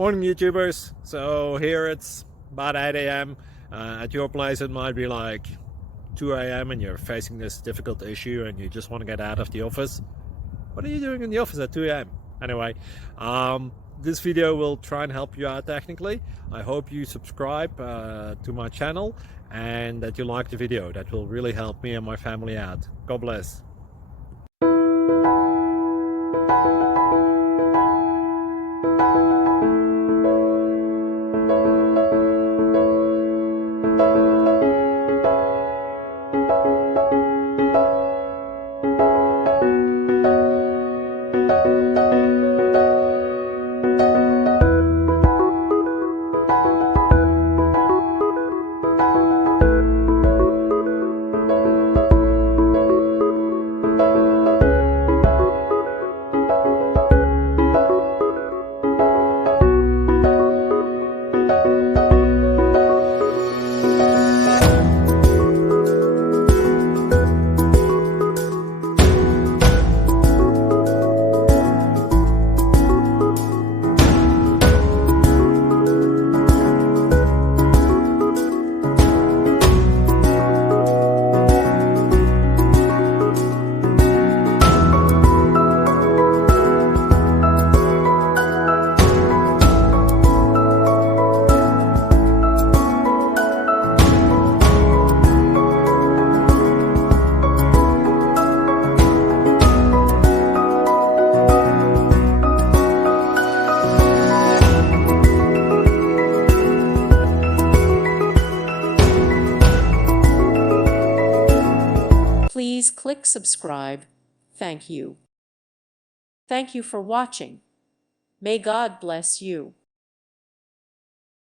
Morning YouTubers. So here it's about 8 a.m. At your place it might be like 2 a.m. and you're facing this difficult issue and you just want to get out of the office. What are you doing in the office at 2 a.m.? Anyway, this video will try and help you out technically. I hope you subscribe to my channel and that you like the video. That will really help me and my family out. God bless. Please click subscribe. Thank you. Thank you for watching. May God bless you.